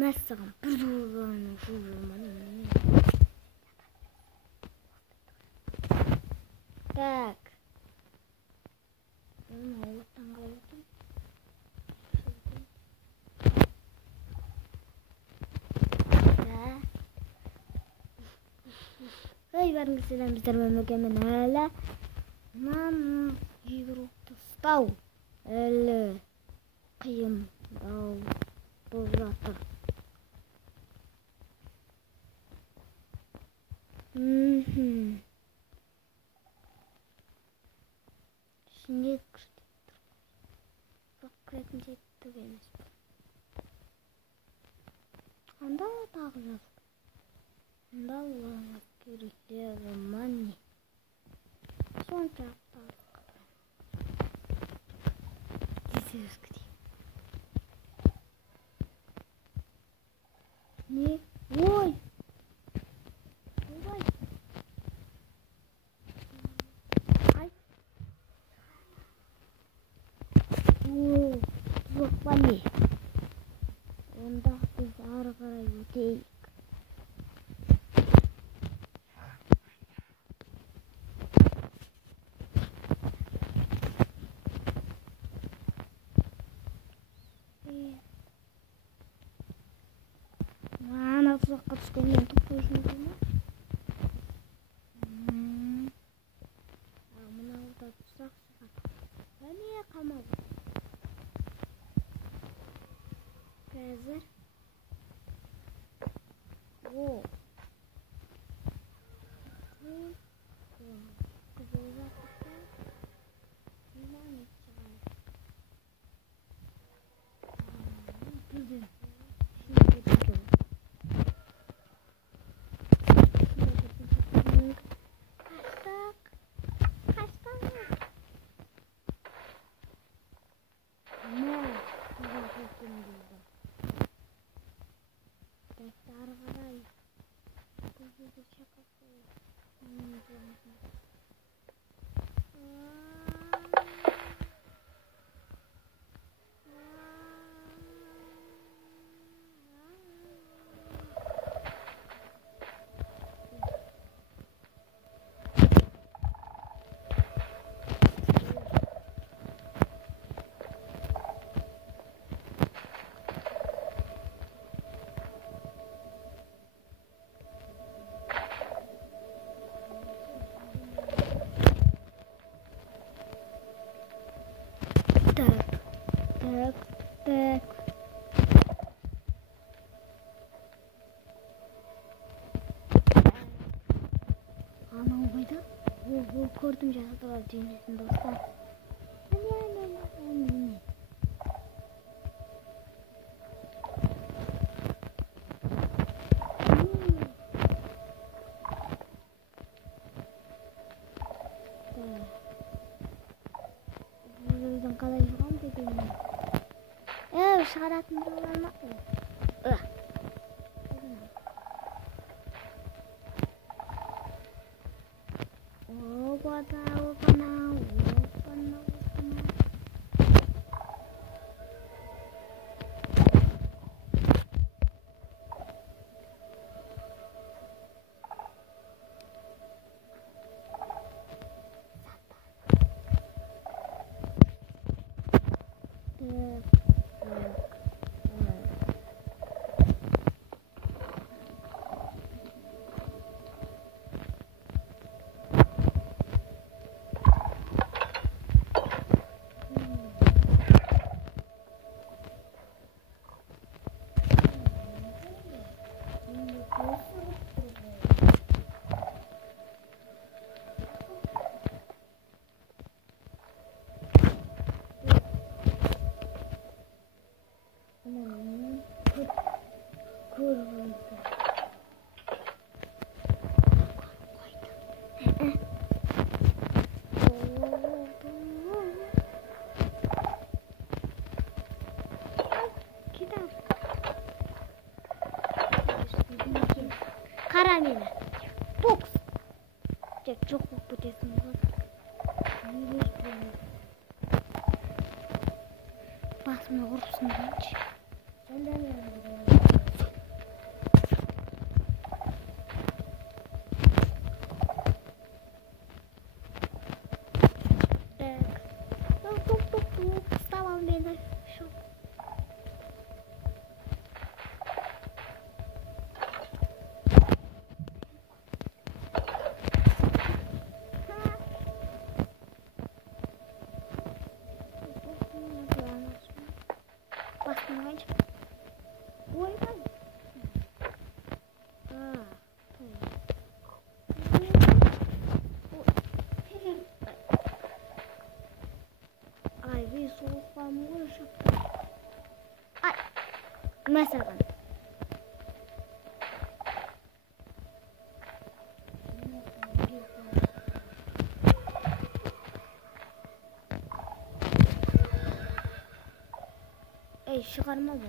Мәссаған бір долларын жуылмады. Так. Allah'tan kaldım. Hayvan gitsen bizler memleketin hala. Nam yürüktü stav. Öyle kıyım dağ bozlatır. Şimdi bakın cepte gelmiş. Anda takacağız. Anda Allah'ın gerekli zamanı. Son çapta. Diziyoruz gideyim. Ne? Oy! Oy! Ay! Oo! Yok bani. Onda biz arkaya gidelim. Nasıl kaçırdım topluyorsunuz mu? Amına orada tutsak sıkar. Ben niye kalmadım? Hazır. Oo. Kızılacak bir Yılan içeceğim. Güzel. Şimdi gidiyorum. Tak. Anam koydu. Bu gördüm жазылар dünyasında dostlar. Buradan kalay falan dedim. Шығаратын болар ма? Опана. Karamela. Box. Çok bu desin bak. Basma vurursun bence. Sen de mi? Tamam beni. Şu. Basma bence. Oy lan. Ay bir soğuklanma uğraşıp. Ay. Mesela. Ey çıkarma bu.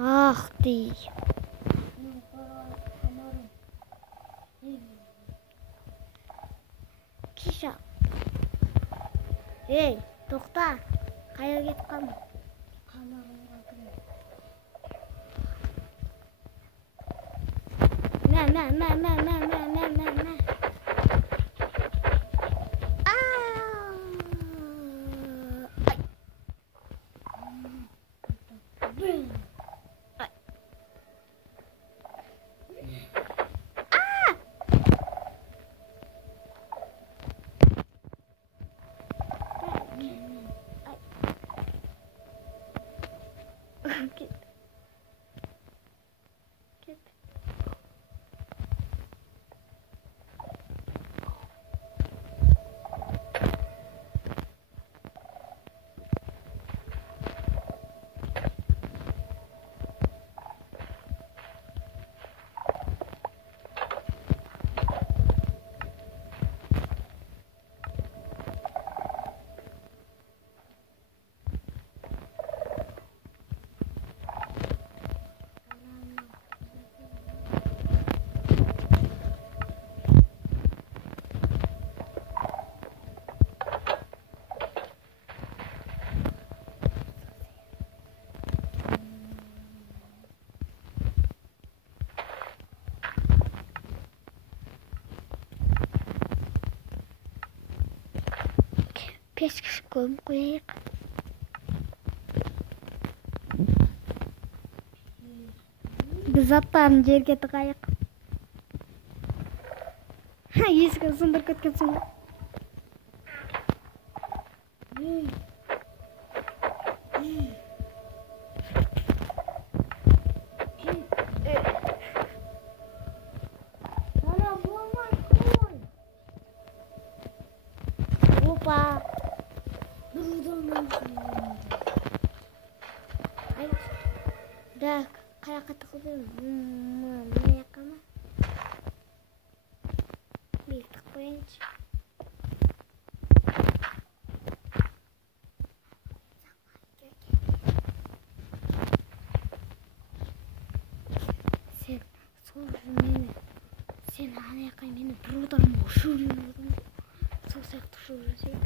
Ah değil. Kişa. Hey, to'xta. Qayerga ketib qolma. Na. Git. Peshkashkom qo'yaylik. Biz atlarni yerga tiqaylik. Ha, yesga sindirib ketgansan. Ana bo'lmay qo'y. Opa. Da, qayoqqa tiqdim? Mana yoqqami? Bir tiqib qo'yingchi. Sen so'rg'in meni. Sen ana yoqqa meni birodarim o'shiriyording. So'saq tushirishing.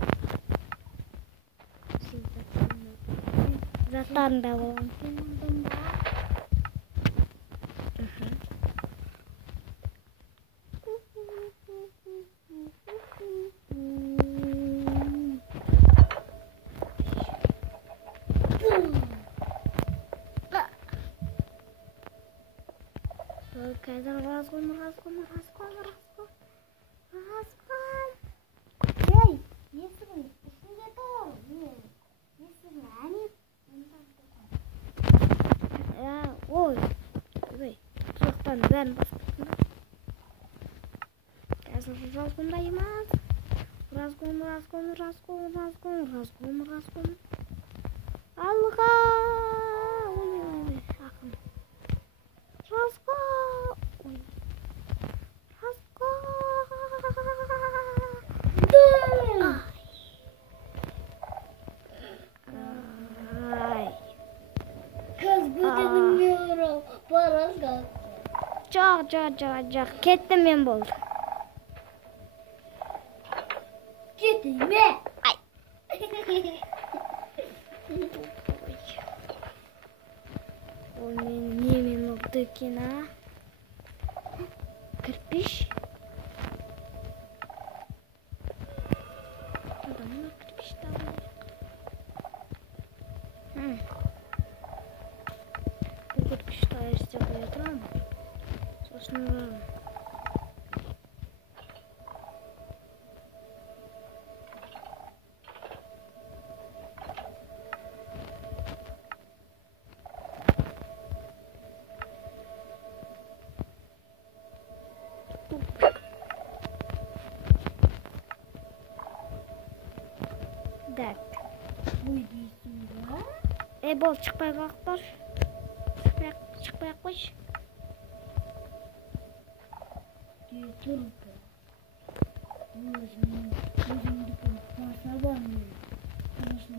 Zatlarında olan. Kadar razgın. Hey, yesene. İşine doğru. Yesene. Hani Ya, oy. Oy. Soğuktan ben bastım. Razgın emas. Razgın. Alga. Oy. Akın. Razgın. Oy. Ay. kız bu da bilmiyorum. Paras kaldı. Çok. Kettim ben bo'ldi. Gitme. Ay. Ой, немен oldu eкен, а? Кірпіш? Адамына кірпіш табылайық. Бұл кірпішті айырсте қоя тұрам. Сосын ұрарым. Так. Бол, шықпай қалықтар. Шықпай қойшы. Только. Өзімдікі баса бар мен. Конечно.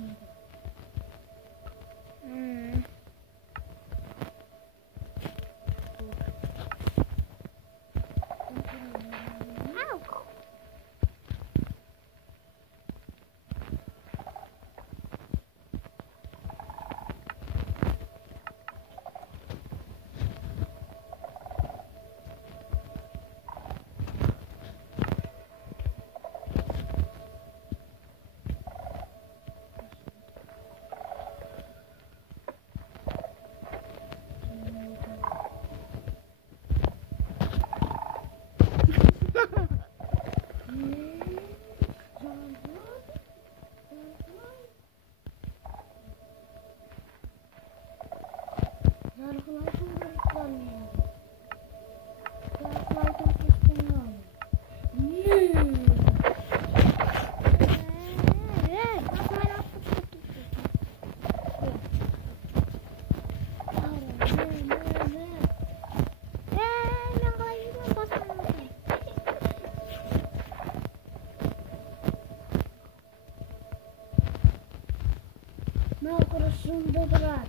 Şunda bırak.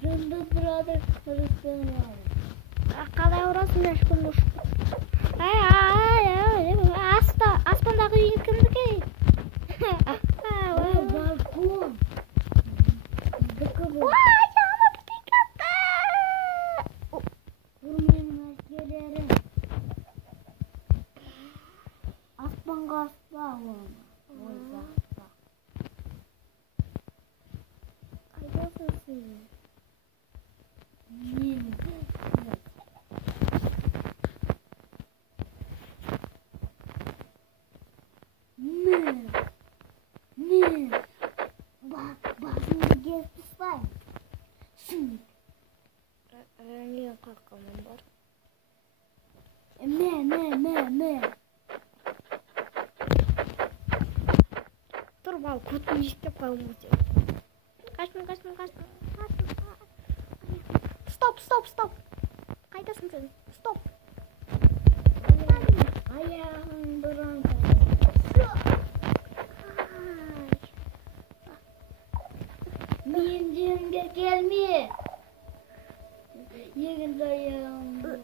Şunda bırak. Қалай ұрасың ешкім ұшып. Аспандағы үй кімдікі? Балкон. Жаңа птикатты! Құрменің әскерлері. Аспанға аспа оны. Қайдасың сен? Басыңды кесіп тастайын. Мен қаққаным бар. Тұр бал, көтін естеп қалуым сен. Қаштым. Стоп. Қайдасың сен? Стоп. Аяғың бұрын. Мен жерімге келме. Егінді аяғың бұрын.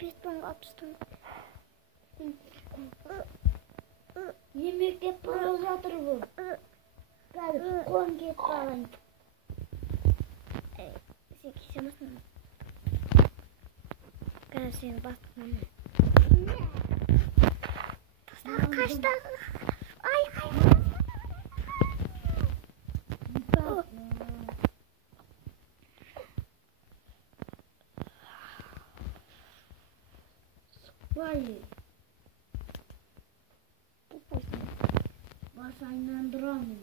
Бетпен қапыстым. Емекке бара жатыр бұл. Қазір қон кетіп қалайын. Сен кесемесің. Қазір сені бастым. Қашты. Ай. Вали. Бас айналдырамын.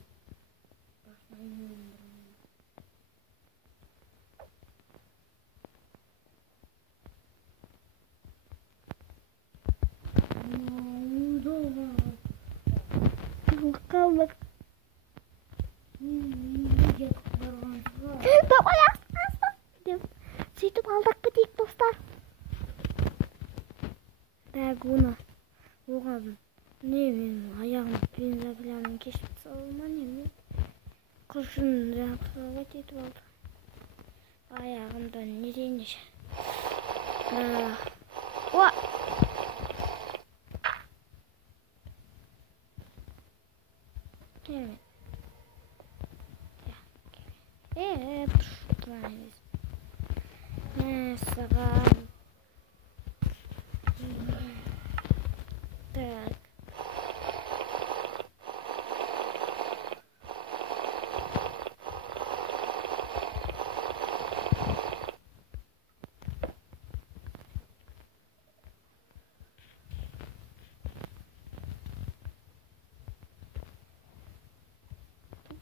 Қалдық. Давай астан деп сөйтіп алдап кетейік достар. Так, оған мен аяғым бензопилямен кешіп салма неме. Құршын жақсыға кетіп алды. Аяғымда не дейінші. Evet. Саған. Так.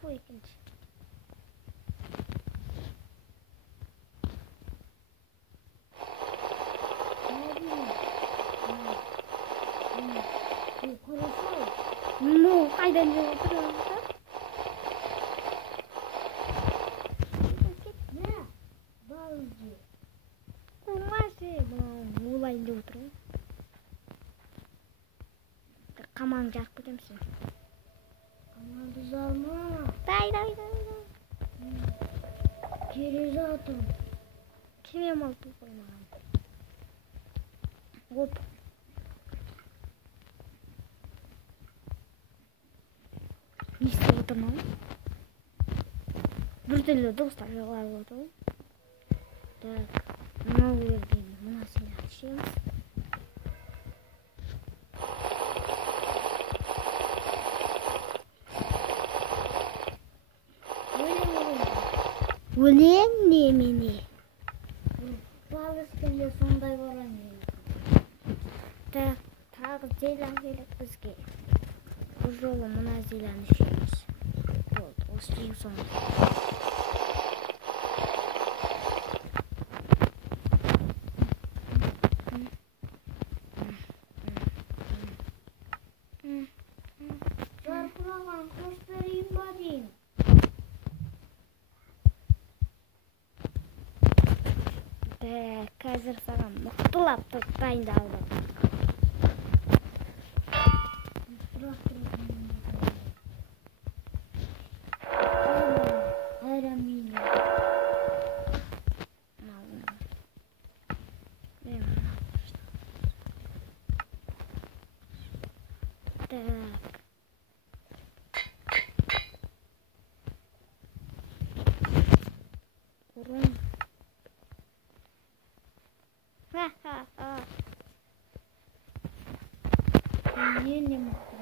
Bu ikinci. Ну, қайдан деп отырсың? Ne? Balcı. Болмашы, болайын деп отырмын. Қаманы жағып кетемісің? Ama düzelme. Дай. Geri zaten. Кемем алып қоймаған. Оп. Не істеп отырмын? Біртүрлі дыбыстар жоғарылап отыр. Так, мынау жерден мына сыйлықты ішеміз. Өлең немене? Bağız geliyor sonday varan geliyor. Так, тағы зейлан керек бізге. Бұл жолы мына зейланы ішеміз. Болды, осы ең соңғы. Çarpılagan kuş vereyim bakayım. Қазір саған мықтылап дайындалды. Bırak ayran miyim? Так. Урон. Ха-ха-ха. Niye ne mutlu?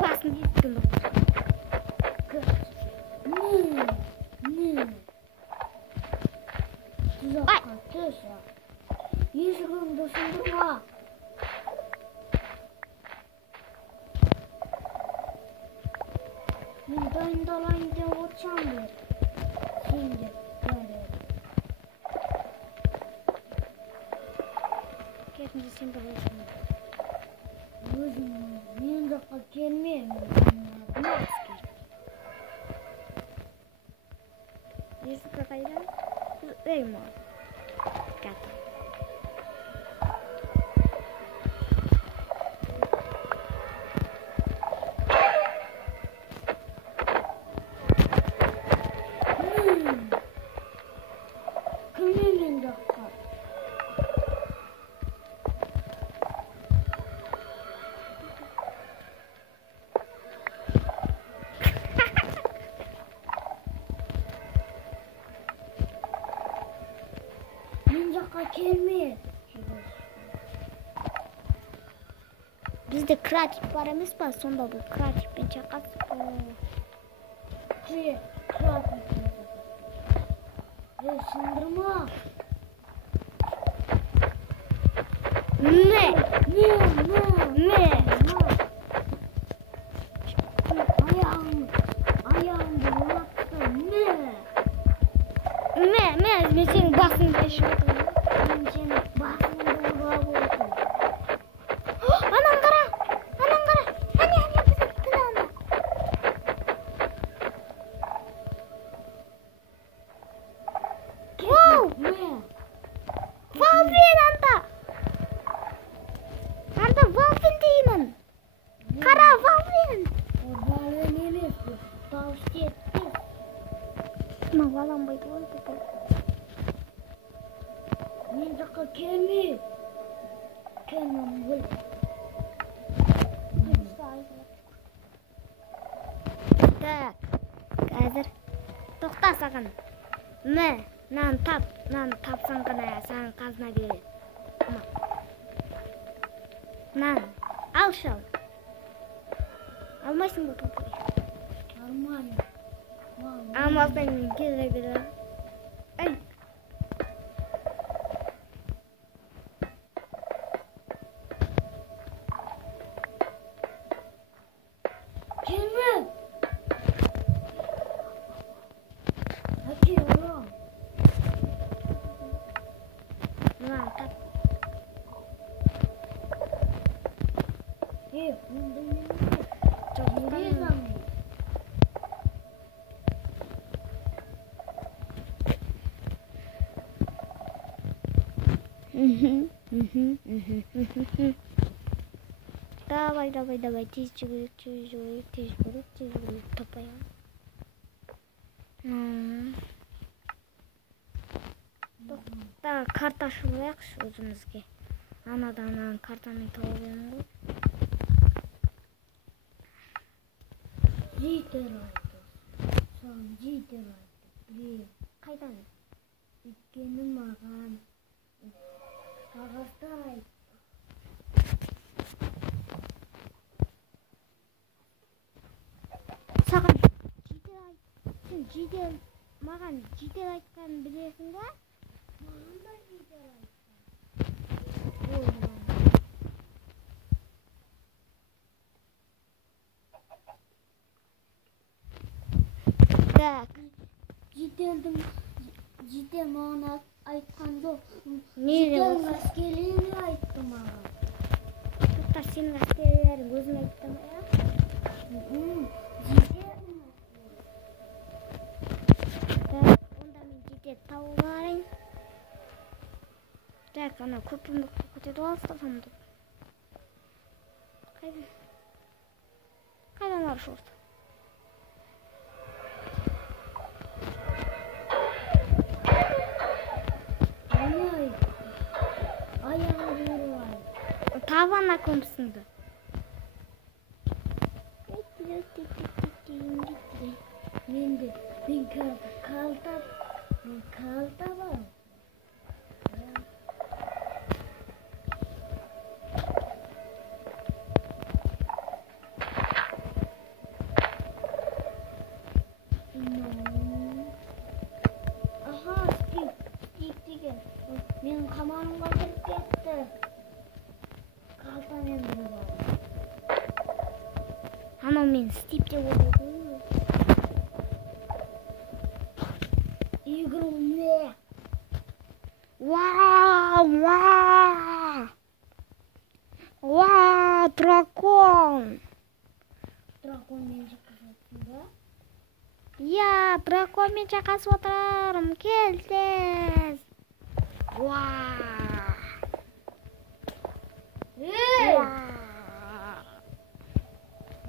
Басын еттім. Ne? Tuzak tuzak. Yüzümün dışındırma. Ben dayındalayınca uçamdır. Şimdi böyle. Kesinlikle sen de uçamdır. Özüm, ben de gelmeyeyim. Ne asker? Yüzü kakayla. Vereyim o. Gata. Kımın dakika. Gelmeye. Bizde kreatif var емес па? Сонда бұл kreatifпен шайқасып. Kreatif. Sındırma. Ne? Ayağım dolaştı. Ben senin basını yaşıyordum. Ben senin basını dolaştım. Anam qara. Hani bizim planı. Wow. Wolverine anda. Wolverine Kelme. Kelmem bul. Так. Қазір тоқта саған. Нан тапсаң ғана саған қазына береді. Нан. Алшы ал. Алмайсың ба топай? Алмайым. Алмасаң келе. Ай. Kelme. Hadi oğlum. Нан тап. Bunu Жоқ, nereye zaman? Давай, тез жүгіріп, топай ал. Тоқта, карта ашып алайықшы өзімізге. Анадан картамен тауып едім ғой. Житер айтты. Сон житер айтты. Білем. Қайдан? Өйткені маған қағаздар айтты. Саған маған жедел айтқанын білесің ба? Маған да житер айтты. Так. Житер маған айтқан жоқ. Не деп Житер отыр? әскерлері айтты маған. Тоқта, сенің әскерлерің өзің айтты ма, я? Житердің Так, онда мен жедел тауып алайын. Так, ана көпірді көтеріп алыстасам деп. Қайдан арыш орды? аяғы бері бар. Табана көмсіңді. Мен қалта бар. Аха, Стив деген. Мен қаманымға кіріп кетті. Қалтамен бір бар. Анау мен Стив деп ойлайды. Игрумне. Вау, дракон. Драконмен шақырсың ба? Я, драконмен шақасып отырарым. Кел тез.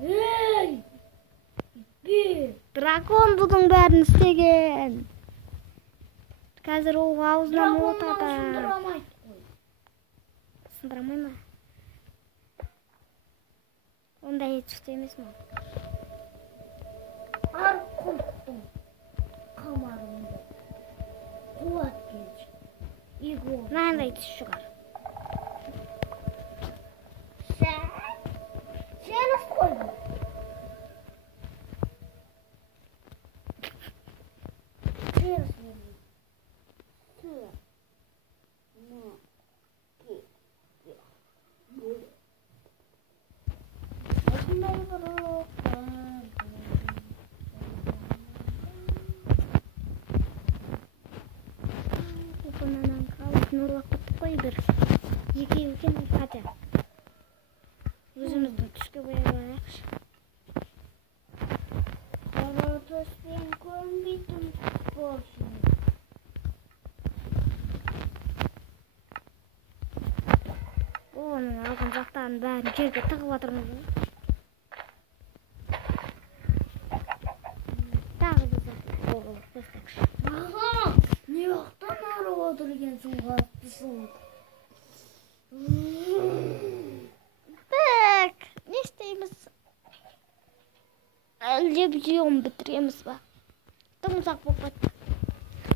Ей! Дракон бұның бәрін істеген. Қазір ол аузына отады. Сындырамайды ғой. Сындырамай ма? Онда ет шықты емес ма? Ар құлттың қамарында қуат келші. Игор. Мынандай түс шығар. Сен қойды. Теріс берді. Осындай бір Телефоннан қалып нұрлап қыттық қой бір. Екеу екен қате. Өзімізді түске бояп алайықшы. Төспен көрінбейтін болсын. Оның алған заттарын бәрін жерге тығып жатырмыз. Тағы бір зат. Аға, не уақыттан арып отыр екенсің, қаттысың. Так, не isteyimiz? Әлде videomu bitiреміз ба? Тым ұзақ болып кетті.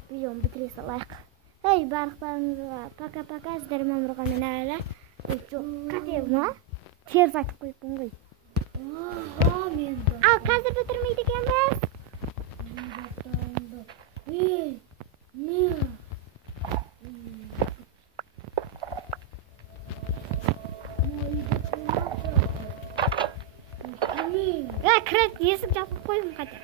Videomu бітіре салайық. Ей, барлықтарыңызға пока-пока. Сіздермен бірге мен әлі. Жоқ, қате ма? Теріс айтып қойыппын ғой. Ал қазір бітірмейді екенбіз. Кірет, есік жапып қойдым қате.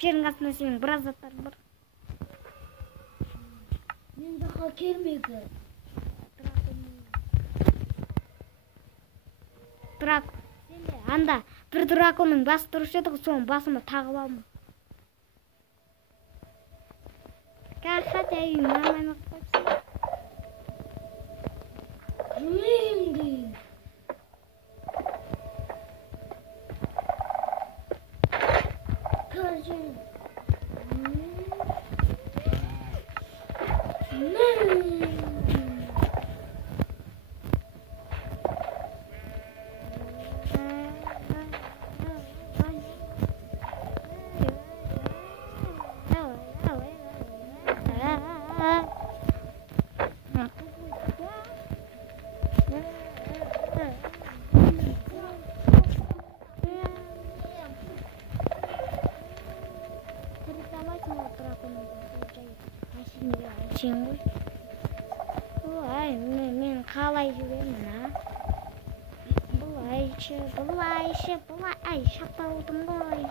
Жердің астында сенің біраз заттарың бар. Мен daha келмеді. Анда бір драконның басы тұрушы еді, соның басыма тағып алмын. Хотя үйім нормально қойыпсың. Жүрейінді. Кажем. Мен қалай жүремін, а? Бұлайшы. Ай, шапалдым ғой.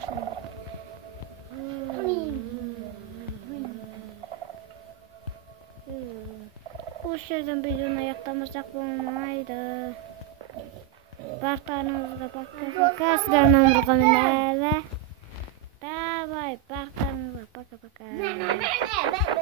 Осы жерден видеоны аяқтамасақ болмайды. Барлықтарыңызға пока-пока. Сіздермен бірге мен әлі. Давай, барлықтарыңызға пока-пока.